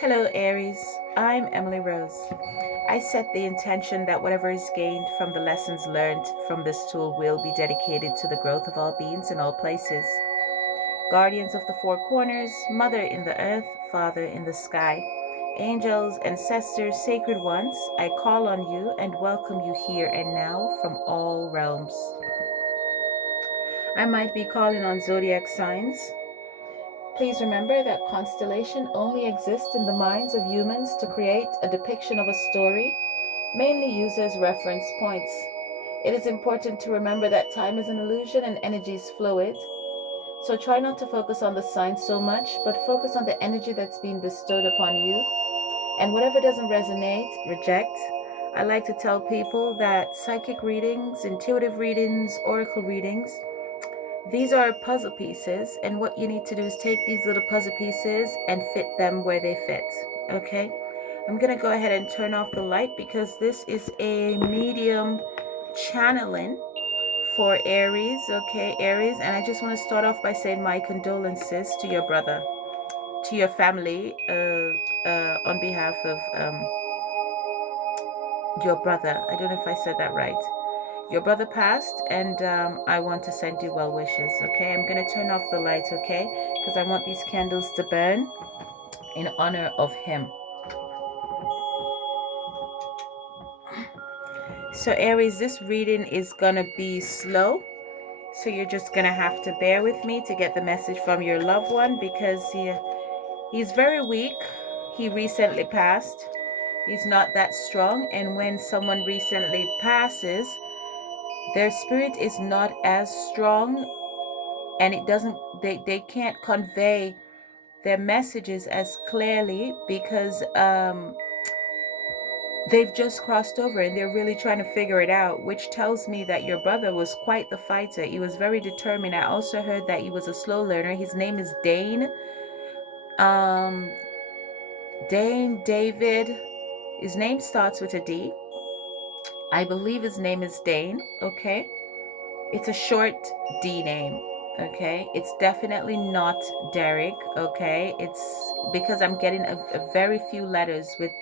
Hello, Aries. I'm Emily Rose. I set the intention that whatever is gained from the lessons learned from this tool will be dedicated to the growth of all beings in all places. Guardians of the four corners, Mother in the earth, Father in the sky, angels, ancestors, sacred ones, I call on you and welcome you here and now from all realms. I might be calling on zodiac signs. Please remember that constellation only exists in the minds of humans to create a depiction of a story, mainly used as reference points. It is important to remember that time is an illusion and energy is fluid, so try not to focus on the signs so much, but focus on the energy that's being bestowed upon you, and whatever doesn't resonate, reject. I like to tell people that psychic readings, intuitive readings, oracle readings, these are puzzle pieces, and what you need to do is take these little puzzle pieces and fit them where they fit, okay? I'm gonna go ahead and turn off the light because this is a medium channeling for Aries, okay, Aries, and I just want to start off by saying my condolences to your brother, to your family, on behalf of your brother. I don't know if I said that right. Your brother passed, and I want to send you well wishes, okay? I'm going to turn off the light, okay? Because I want these candles to burn in honor of him. So, Aries, this reading is going to be slow. So you're just going to have to bear with me to get the message from your loved one because he's very weak. He recently passed. He's not that strong. And when someone recently passes, their spirit is not as strong, and it doesn't they can't convey their messages as clearly because they've just crossed over and they're really trying to figure it out, which tells me that your brother was quite the fighter. He was very determined. I also heard that he was a slow learner. His name is Dane. um Dane, David. His name starts with a D. I believe his name is Dane, okay? It's a short D name, okay? It's definitely not Derek, okay? It's because I'm getting a very few letters with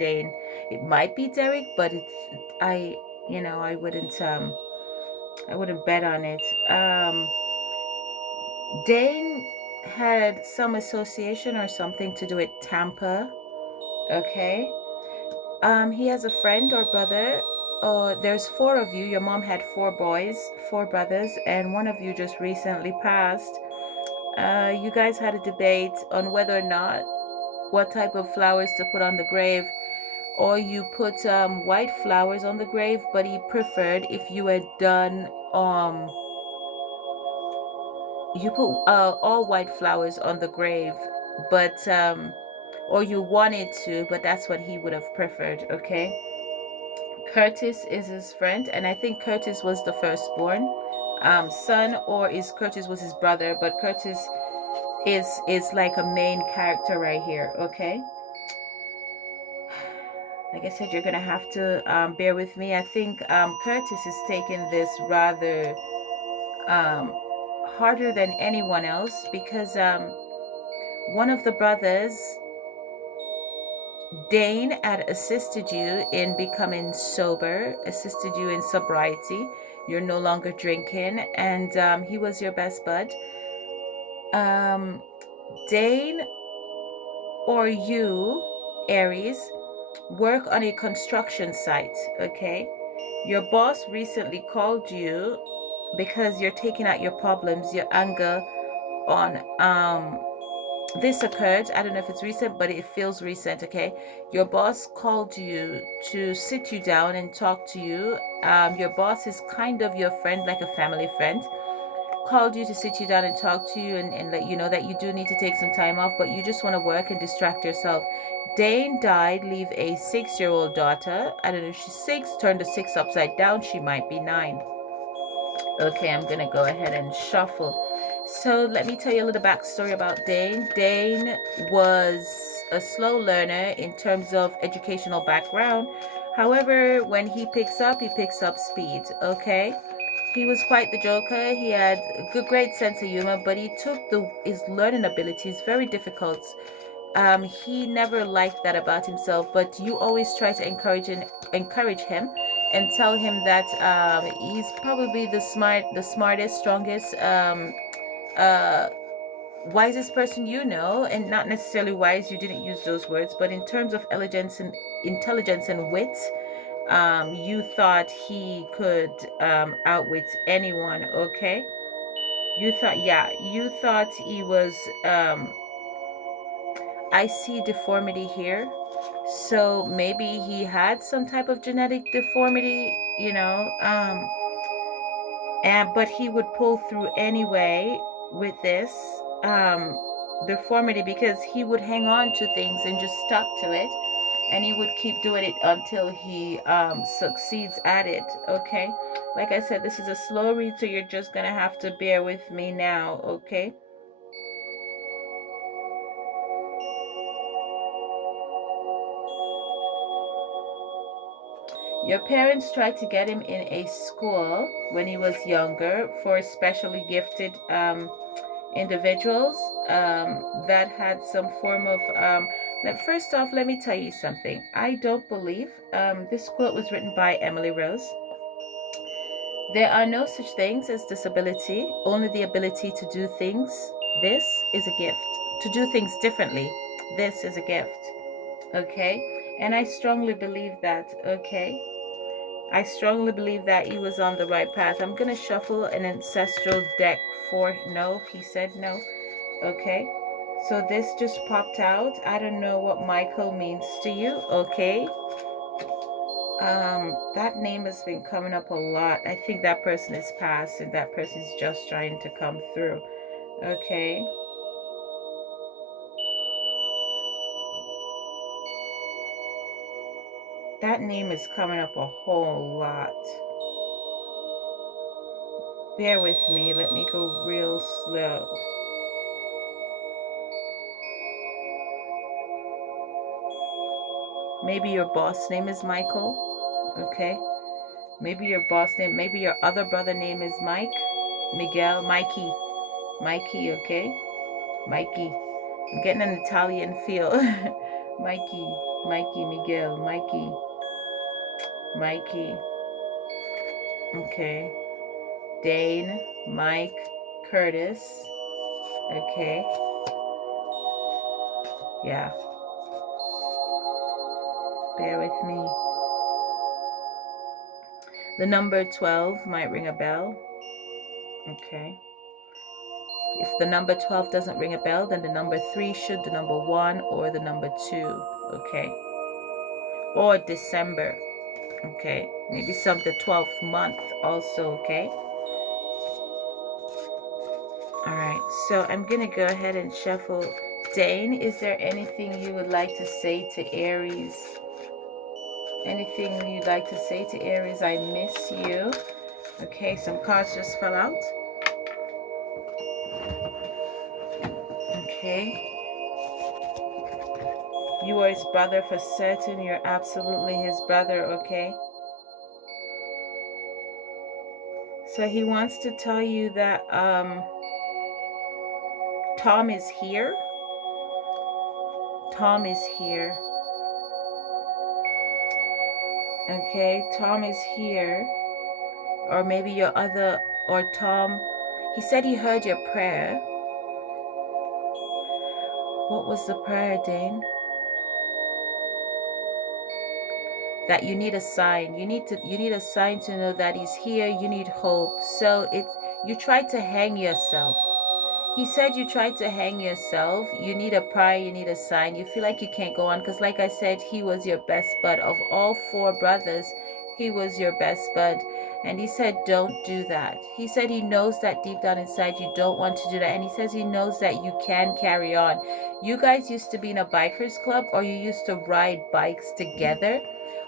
Dane. It might be Derek, but I I wouldn't bet on it. Dane had some association or something to do with Tampa, okay? He has a friend or brother. There's four of you. Your mom had four boys, four brothers, and one of you just recently passed. You guys had a debate on whether or not what type of flowers to put on the grave, or you put white flowers on the grave, but he preferred if you had done you put all white flowers on the grave, but or you wanted to, but that's what he would have preferred. Okay. Curtis is his friend, and I think Curtis was the firstborn son, or is Curtis was his brother, but Curtis is like a main character right here. Okay, like I said, you're gonna have to bear with me. I think Curtis is taking this rather um, harder than anyone else because one of the brothers, Dane, had assisted you in becoming sober, assisted you in sobriety. You're no longer drinking, and he was your best bud. Um, Dane or you, Aries, work on a construction site, okay? Your boss recently called you because you're taking out your problems, your anger on this occurred. I don't know if it's recent, but it feels recent, okay? Your boss called you to sit you down and talk to you. Your boss is kind of your friend, like a family friend. Called you to sit you down and talk to you and let you know that you do need to take some time off, but you just want to work and distract yourself. Dane died, leave a 6-year-old daughter. I don't know if she's 6, turn the 6 upside down, she might be 9. Okay, I'm gonna go ahead and shuffle. So let me tell you a little backstory about Dane. Dane was a slow learner in terms of educational background. However, when he picks up speed, okay? He was quite the joker. He had a good, great sense of humor, but he took his learning abilities very difficult he never liked that about himself, but you always try to encourage him and tell him that he's probably the smartest, strongest, wisest person you know. And not necessarily wise, you didn't use those words, but in terms of elegance and intelligence and wit, you thought he could outwit anyone. Okay, you thought he was I see deformity here. So maybe he had some type of genetic deformity, and but he would pull through anyway with this deformity, because he would hang on to things and just stuck to it, and he would keep doing it until he succeeds at it. Okay, like I said, this is a slow read, so you're just gonna have to bear with me now. Okay. Your parents tried to get him in a school when he was younger for specially gifted individuals that had some form of. First off, let me tell you something. I don't believe this quote was written by Emily Rose. There are no such things as disability, only the ability to do things. This is a gift. To do things differently. This is a gift. Okay? And I strongly believe that. Okay? I strongly believe that he was on the right path. I'm going to shuffle an ancestral deck for... No, he said no. Okay. So this just popped out. I don't know what Michael means to you. Okay. That name has been coming up a lot. I think that person is past and that person is just trying to come through. Okay. That name is coming up a whole lot. Bear with me. Let me go real slow. Maybe your boss name is Michael. Okay. Maybe your boss name, maybe your other brother name is Mike, Miguel, Mikey, okay? Mikey. I'm getting an Italian feel. Mikey, Miguel, Mikey. Okay. Dane, Mike, Curtis. Okay. Yeah. Bear with me. The number 12 might ring a bell. Okay. If the number 12 doesn't ring a bell, then the number 3 should, the number 1, or the number 2. Okay. Or December. Okay. Maybe the 12th month also. Okay. All right. So I'm going to go ahead and shuffle. Dane, is there anything you would like to say to Aries? Anything you'd like to say to Aries? I miss you. Okay. Some cards just fell out. Okay. You are his brother for certain. You're absolutely his brother, okay? So he wants to tell you that Tom is here. Tom is here. Okay, Tom is here. Or maybe your other, or Tom. He said he heard your prayer. What was the prayer, Dane? That you need a sign. You need a sign to know that he's here. You need hope. So you try to hang yourself. He said you tried to hang yourself. You need a prayer. You need a sign. You feel like you can't go on because, like I said, he was your best bud. Of all 4 brothers, he was your best bud. And he said, don't do that. He said he knows that deep down inside you don't want to do that. And he says he knows that you can carry on. You guys used to be in a bikers club, or you used to ride bikes together,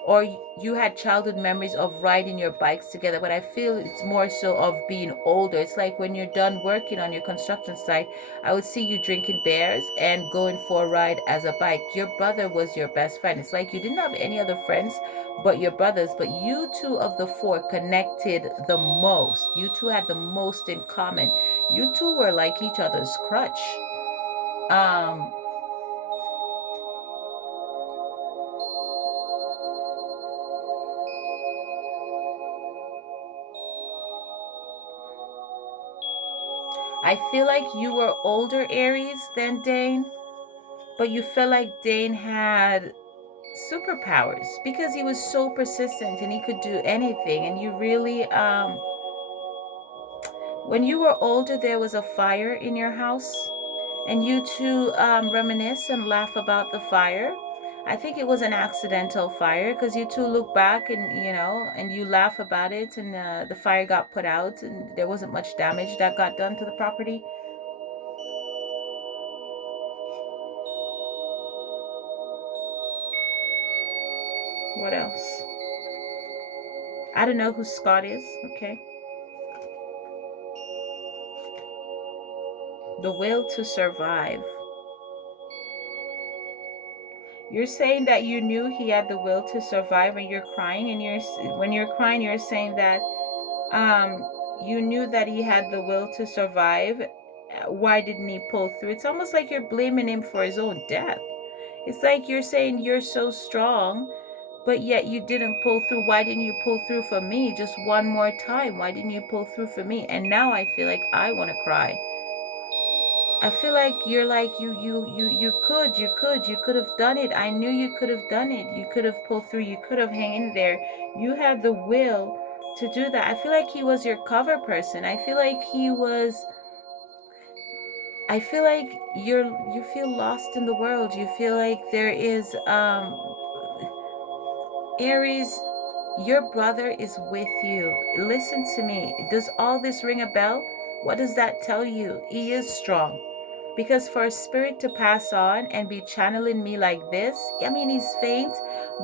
or you had childhood memories of riding your bikes together, but I feel it's more so of being older. It's like when you're done working on your construction site, I would see you drinking beers and going for a ride as a bike. Your brother was your best friend. It's like you didn't have any other friends but your brothers, but you two of the 4 connected the most. You two had the most in common. You two were like each other's crutch. I feel like you were older Aries than Dane, but you felt like Dane had superpowers because he was so persistent and he could do anything. And you really, when you were older, there was a fire in your house, and you two reminisce and laugh about the fire. I think it was an accidental fire because you two look back and and you laugh about it, and the fire got put out, and there wasn't much damage that got done to the property. What else? I don't know who Scott is. Okay. The will to survive. You're saying that you knew he had the will to survive, and you're crying, and when you're crying, you're saying that um you knew that he had the will to survive. Why didn't he pull through? It's almost like you're blaming him for his own death. It's like you're saying you're so strong, but yet you didn't pull through. Why didn't you pull through for me just one more time? Why didn't you pull through for me? And now I feel like I want to cry. I feel like you're like you could have done it. I knew you could have done it. You could have pulled through. You could have hung in there. You had the will to do that. I feel like he was your cover person. I feel like he was. I feel like you feel lost in the world. You feel like there is Aries, your brother is with you. Listen to me. Does all this ring a bell? What does that tell you? He is strong. Because for a spirit to pass on and be channeling me like this, I mean, he's faint,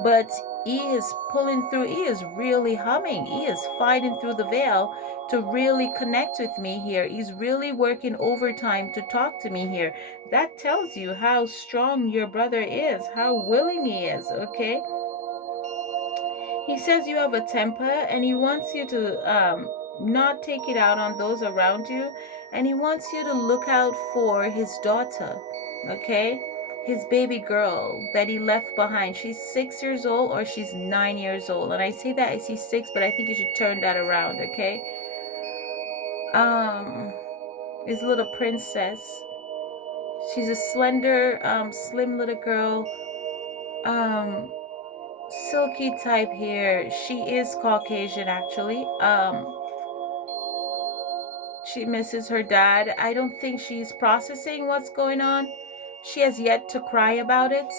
but he is pulling through. He is really humming. He is fighting through the veil to really connect with me here. He's really working overtime to talk to me here. That tells you how strong your brother is, how willing he is, okay? He says you have a temper, and he wants you to not take it out on those around you, and he wants you to look out for his daughter, okay? His baby girl that he left behind. She's 6 years old, or she's 9 years old. And I say that I see 6, but I think you should turn that around, okay? His little princess. She's a slender, slim little girl. Silky type hair. She is Caucasian, actually. She misses her dad. I don't think she's processing what's going on. She has yet to cry about it.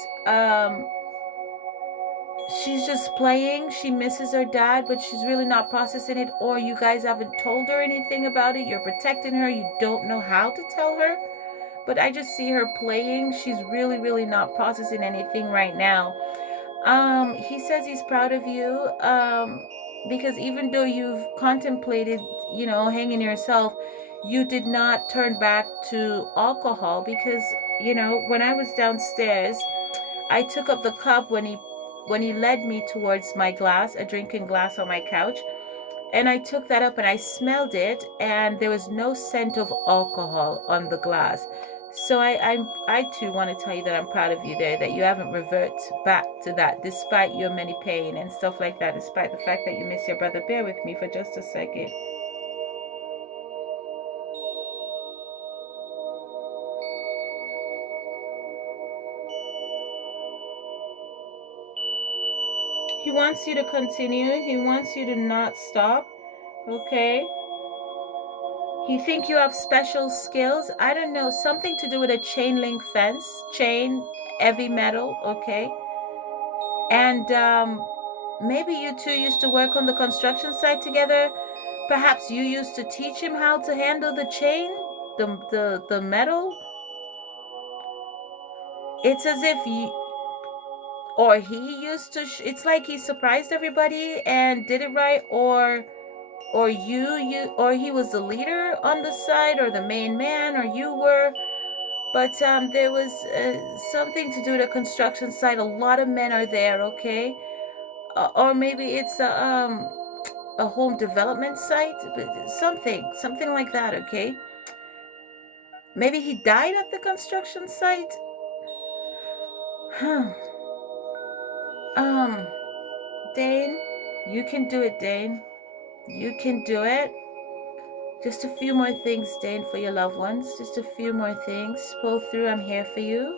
She's just playing. She misses her dad, but she's really not processing it. Or you guys haven't told her anything about it. You're protecting her. You don't know how to tell her. But I just see her playing. She's really, really not processing anything right now. He says he's proud of you, because even though you've contemplated, hanging yourself, you did not turn back to alcohol because, when I was downstairs, I took up the cup when he led me towards my glass, a drinking glass on my couch, and I took that up and I smelled it, and there was no scent of alcohol on the glass. So I too want to tell you that I'm proud of you there, that you haven't reverted back to that despite your many pain and stuff like that, despite the fact that you miss your brother. Bear with me for just a second. He wants you to continue. He wants you to not stop. Okay? You think you have special skills? I don't know, something to do with a chain link fence, chain, heavy metal, okay? And maybe you two used to work on the construction site together. Perhaps you used to teach him how to handle the chain, the metal. It's as if you or he used to. It's like he surprised everybody and did it right, or or he was the leader on the side, or the main man, or you were. But there was something to do with a construction site. A lot of men are there, okay? Or maybe it's a home development site, something like that, okay? Maybe he died at the construction site. Huh. Um, Dane, you can do it, Dane. You can do it. Just a few more things, Dane, for your loved ones. Just a few more things. Pull through. I'm here for you.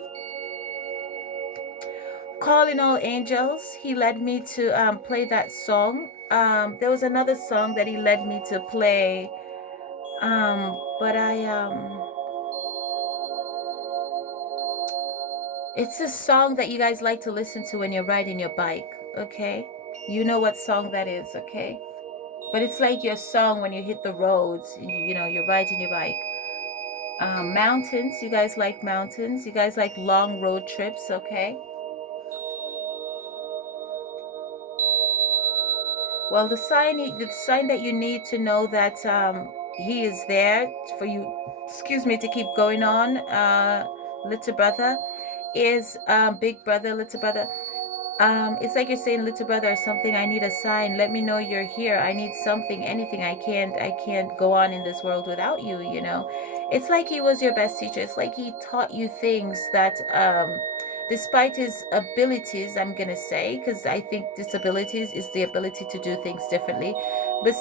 Calling all angels. He led me to play that song. There was another song that he led me to play. But it's a song that you guys like to listen to when you're riding your bike, okay? You know what song that is, okay? But it's like your song when you hit the roads, you know, you're riding your bike. Mountains, you guys like mountains? You guys like long road trips, okay? Well, the sign that you need to know that he is there for you, excuse me, to keep going on, little brother, is big brother, little brother. It's like you're saying, little brother, or something. I need a sign. Let me know you're here. I need something, anything. I can't go on in this world without you. You know, it's like he was your best teacher. It's like he taught you things that, despite his abilities, I'm gonna say, because I think disabilities is the ability to do things differently. But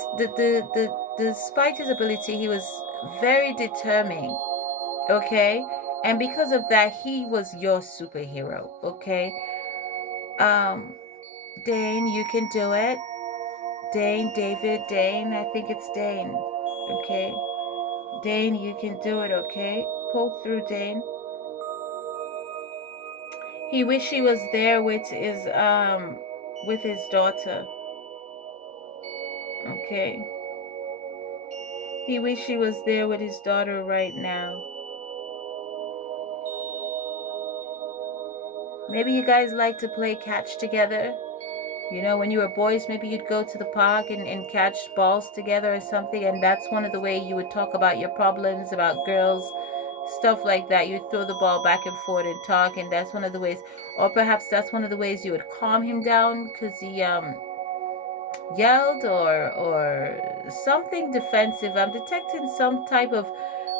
despite his ability, he was very determined. Okay, and because of that, he was your superhero. Okay. Um, Dane, you can do it. Dane, David, Dane. I think it's Dane. Okay. Dane, you can do it, okay? Pull through, Dane. He wish he was there with his daughter. Okay. He wish he was there with his daughter right now. Maybe you guys like to play catch together. You know, when you were boys, maybe you'd go to the park and catch balls together or something, and that's one of the ways you would talk about your problems, about girls, stuff like that. You'd throw the ball back and forth and talk, and that's one of the ways. Or perhaps that's one of the ways you would calm him down because he yelled or something defensive. I'm detecting some type of,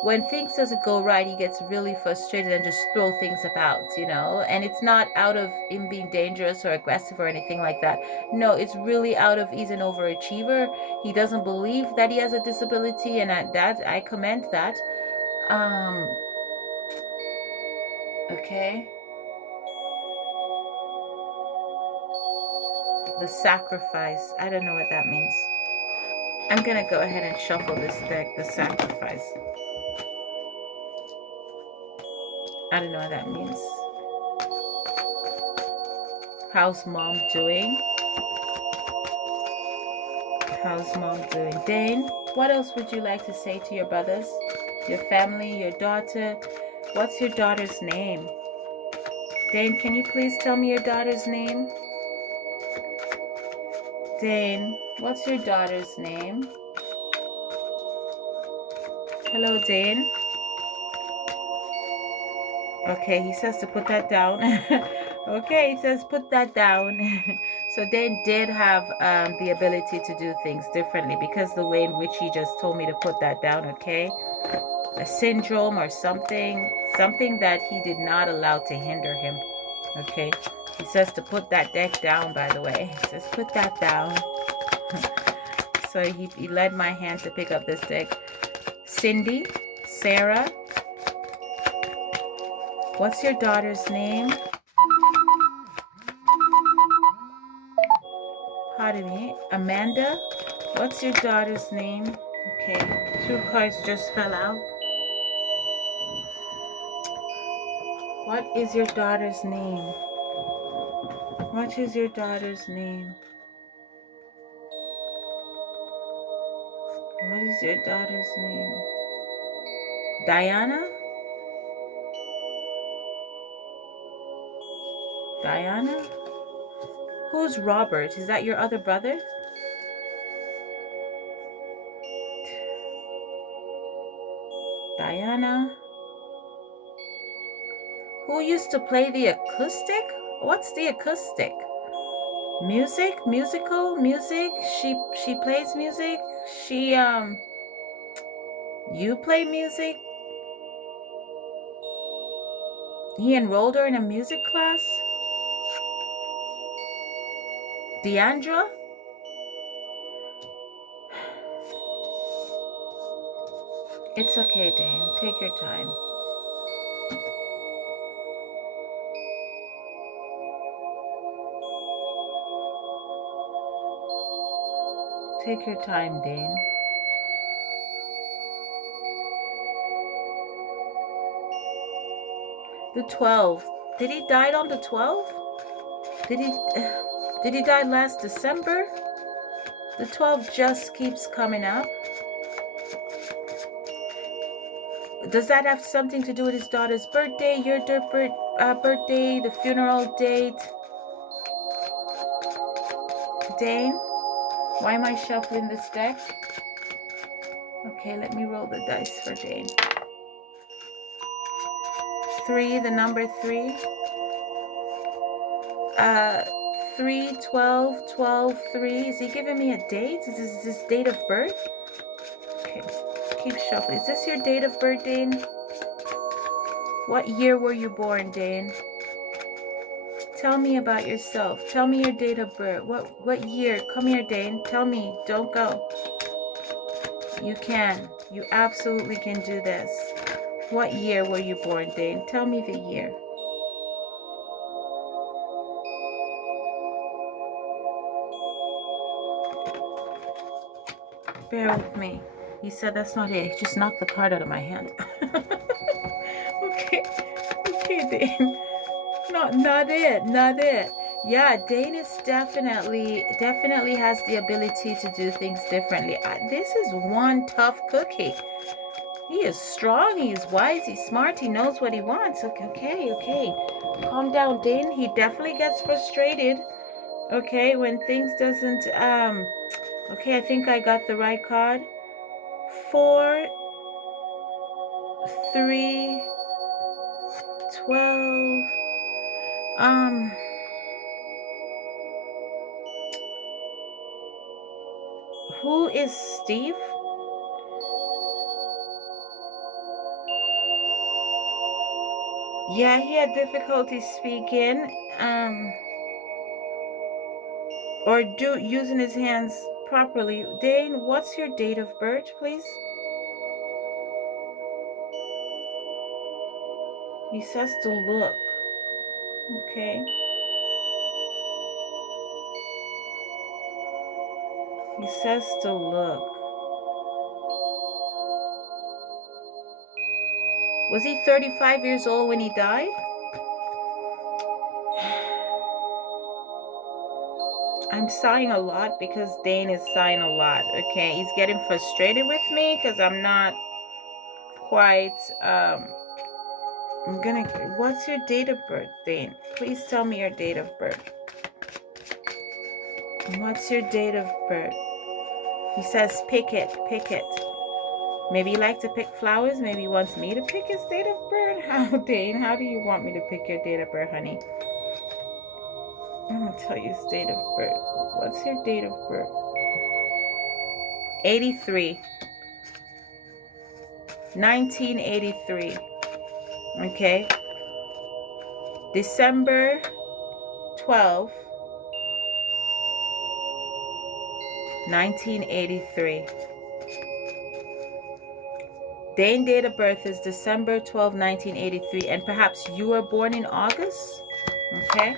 when things doesn't go right, he gets really frustrated and just throw things about, you know. And it's not out of him being dangerous or aggressive or anything like that. No, it's really out of, he's an overachiever. He doesn't believe that he has a disability, and I commend that. Okay. The sacrifice. I don't know what that means. I'm gonna go ahead and shuffle this deck. The sacrifice. I don't know what that means. How's mom doing? How's mom doing? Dane, what else would you like to say to your brothers, your family, your daughter? What's your daughter's name? Dane, can you please tell me your daughter's name? Dane, what's your daughter's name? Hello, Dane. Okay, he says to put that down. Okay, he says put that down. So Dane did have the ability to do things differently because the way in which he just told me to put that down, okay? A syndrome or something that he did not allow to hinder him, okay? He says to put that deck down, by the way. He says put that down. So he led my hand to pick up this deck. Cindy, Sarah, what's your daughter's name? Pardon me. Amanda, what's your daughter's name? Okay, 2 cards just fell out. What is your daughter's name? What is your daughter's name? What is your daughter's name? Diana? Diana? Who's Robert? Is that your other brother? Diana? Who used to play the acoustic? What's the acoustic? Music? Musical? Music? She plays music? You play music? He enrolled her in a music class? Deandra? It's okay, Dane. Take your time. Take your time, Dane. The 12. Did he die on the 12th? Did he die last December? The 12 just keeps coming up. Does that have something to do with his daughter's birthday, your birthday, the funeral date? Dane, why am I shuffling this deck? Okay, let me roll the dice for Dane. 3, the number 3. 3, 12, 12, 3. Is he giving me a date? Is this his date of birth? Okay, keep shuffling. Is this your date of birth, Dane? What year were you born, Dane? Tell me about yourself. Tell me your date of birth. What year? Come here, Dane. Tell me. Don't go. You can. You absolutely can do this. What year were you born, Dane? Tell me the year. Bear with me. He said that's not it. He just knocked the card out of my hand. Okay. Okay, Dane. Not it. Yeah, Dane is definitely has the ability to do things differently. This is one tough cookie. He is strong, he's wise, he's smart, he knows what he wants. Okay. Calm down, Dane. He definitely gets frustrated. Okay, when things doesn't okay, I think I got the right card. 4, 3, 12. Who is Steve? Yeah, he had difficulty speaking, or using his hands properly. Dane, what's your date of birth, please? He says to look. Okay. He says to look. Was he 35 years old when he died? I'm sighing a lot because Dane is sighing a lot. Okay, he's getting frustrated with me because I'm not quite, what's your date of birth, Dane? Please tell me your date of birth. What's your date of birth? He says pick it. Maybe you like to pick flowers. Maybe he wants me to pick his date of birth. How, Dane? How do you want me to pick your date of birth, honey? I'm going to tell you his date of birth. What's your date of birth? 83. 1983. Okay. December 12th, 1983. Dane's date of birth is December 12, 1983, and perhaps you were born in August? Okay.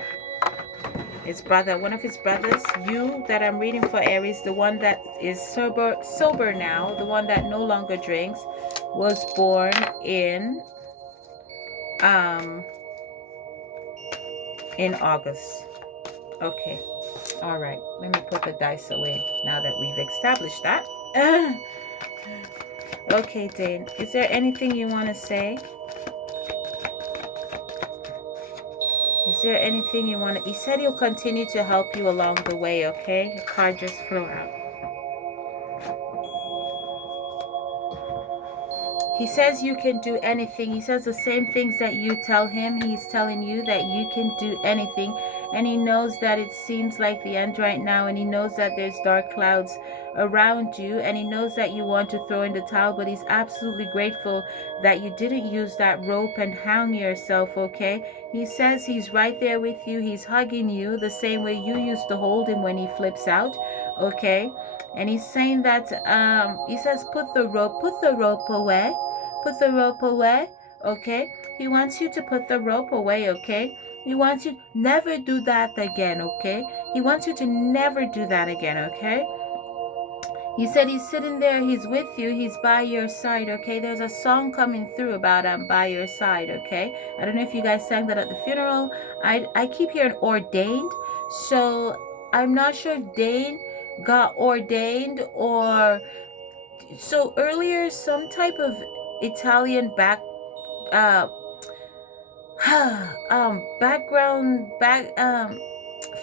His brother, one of his brothers, you that I'm reading for, Aries, the one that is sober now, the one that no longer drinks, was born in August. Okay. All right. Let me put the dice away now that we've established that. Okay, Dane. Is there anything you want to say? Is there anything you want to... He said he'll continue to help you along the way, okay? Your card just flew out. He says you can do anything. He says the same things that you tell him. He's telling you that you can do anything. And he knows that it seems like the end right now. And he knows that there's dark clouds around you. And he knows that you want to throw in the towel. But he's absolutely grateful that you didn't use that rope and hang yourself, okay? He says he's right there with you. He's hugging you the same way you used to hold him when he flips out, okay? And he's saying that he says put the rope away. Put the rope away, okay? He wants you to put the rope away, okay? He wants you never do that again, okay? He wants you to never do that again, okay? He said he's sitting there, he's with you, he's by your side, okay? There's a song coming through about by your side, okay? I don't know if you guys sang that at the funeral. I keep hearing ordained, so I'm not sure if Dane got ordained or so earlier some type of Italian uh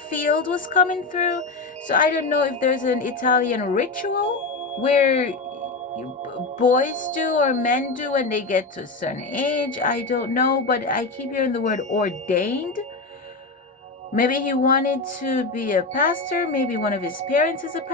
field was coming through. So I don't know if there's an Italian ritual where boys do or men do when they get to a certain age. I don't know, but I keep hearing the word ordained. Maybe he wanted to be a pastor. Maybe one of his parents is a pastor.